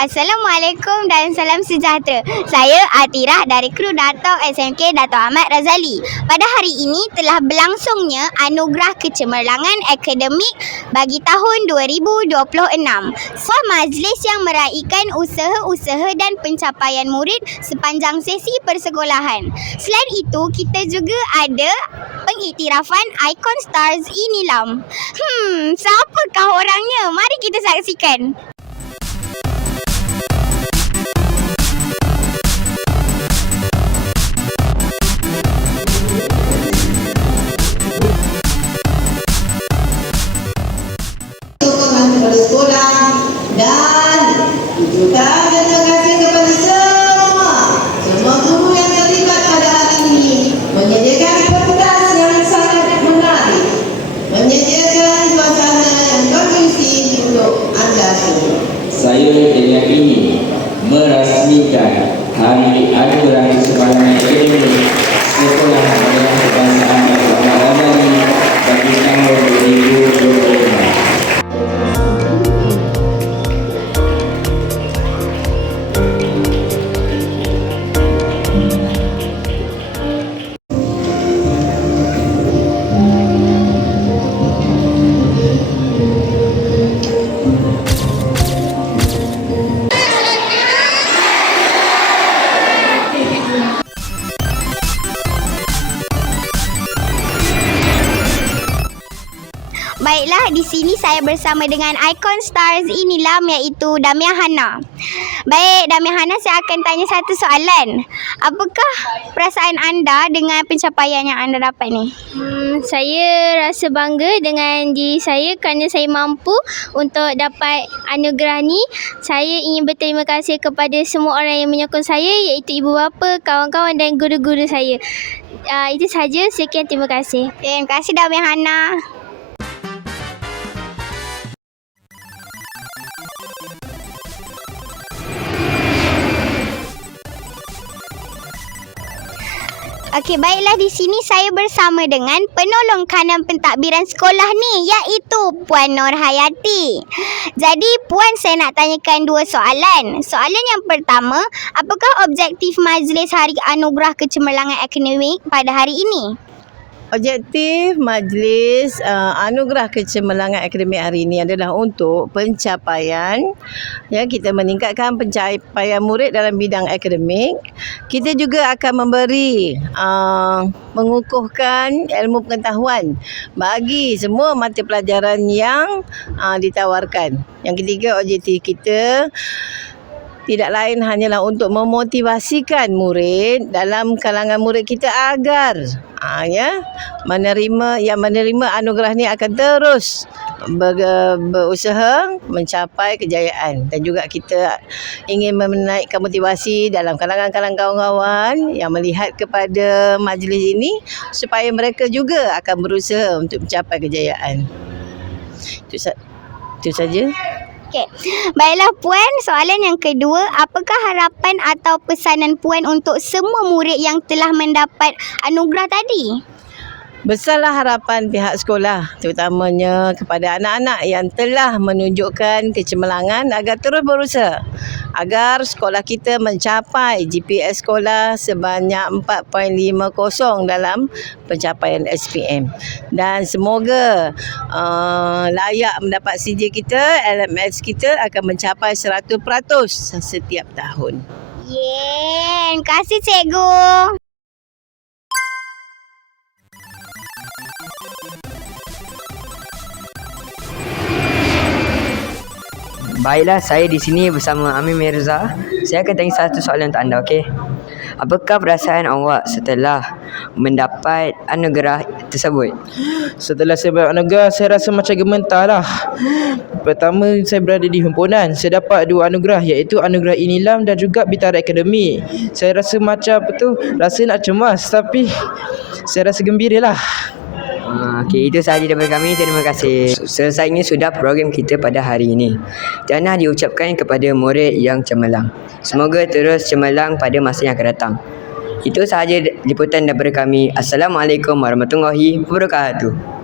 Assalamualaikum dan salam sejahtera. Saya Atirah dari kru Dato' SMK Dato' Ahmad Razali. Pada hari ini telah berlangsungnya Anugerah Kecemerlangan Akademik bagi tahun 2026. Sebuah majlis yang meraihkan usaha-usaha dan pencapaian murid sepanjang sesi persekolahan. Selain itu, kita juga ada pengiktirafan ikon stars Inilam. Siapakah orangnya? Mari kita saksikan. Bersekolah dan juga terima kasih kepada semua guru yang terlibat pada hari ini menyediakan pentas yang sangat menarik, menyediakan suasana yang kondusif untuk anda semua. Saya dengan ini merasmikan Hari Anugerah Kecemerlangan Akademik Sekolah Menengah Kebangsaan Dato' Ahmad Razali bagi tahun 2025. Baiklah, di sini saya bersama dengan ikon stars Inilam iaitu Damiah Hana. Baik, Damiah Hana, saya akan tanya satu soalan. Apakah perasaan anda dengan pencapaian yang anda dapat ni? Saya rasa bangga dengan diri saya kerana saya mampu untuk dapat anugerah ni. Saya ingin berterima kasih kepada semua orang yang menyokong saya, iaitu ibu bapa, kawan-kawan dan guru-guru saya. Itu sahaja. Sekian, terima kasih. Terima kasih, Damiah Hana. Okey, baiklah, di sini saya bersama dengan penolong kanan pentadbiran sekolah ni, iaitu Puan Nur Hayati. Jadi, Puan, saya nak tanyakan dua soalan. Soalan yang pertama, apakah objektif Majlis Hari Anugerah Kecemerlangan Akademik pada hari ini? Objektif Majlis Anugerah Kecemerlangan Akademik hari ini adalah untuk pencapaian, kita meningkatkan pencapaian murid dalam bidang akademik. Kita juga akan memberi mengukuhkan ilmu pengetahuan bagi semua mata pelajaran yang ditawarkan. Yang ketiga, objektif kita tidak lain hanyalah untuk memotivasikan murid dalam kalangan murid kita agar menerima anugerah ni akan terus berusaha mencapai kejayaan, dan juga kita ingin menaikkan motivasi dalam kalangan-kalangan kawan-kawan yang melihat kepada majlis ini supaya mereka juga akan berusaha untuk mencapai kejayaan. Itu saja. Okey. Baiklah, Puan, soalan yang kedua, apakah harapan atau pesanan Puan untuk semua murid yang telah mendapat anugerah tadi? Besarlah harapan pihak sekolah, terutamanya kepada anak-anak yang telah menunjukkan kecemerlangan agar terus berusaha agar sekolah kita mencapai GPA sekolah sebanyak 4.50 dalam pencapaian SPM. Dan semoga layak mendapat CJ kita, LMS kita akan mencapai 100% setiap tahun. Terima kasih, Cikgu. Baiklah, saya di sini bersama Amin Mirza. Saya akan tanya satu soalan untuk anda, okey? Apakah perasaan awak setelah mendapat anugerah tersebut? Setelah saya dapat anugerah, saya rasa macam gemetar lah. Pertama, saya berada di himpunan. Saya dapat dua anugerah, iaitu anugerah Inilam dan juga Bintara Akademik. Saya rasa macam rasa nak cemas, tapi saya rasa gembira lah. Okey, itu sahaja daripada kami. Terima kasih. Selesainya sudah program kita pada hari ini. Tahniah diucapkan kepada murid yang cemerlang. Semoga terus cemerlang pada masa yang akan datang. Itu sahaja liputan daripada kami. Assalamualaikum warahmatullahi wabarakatuh.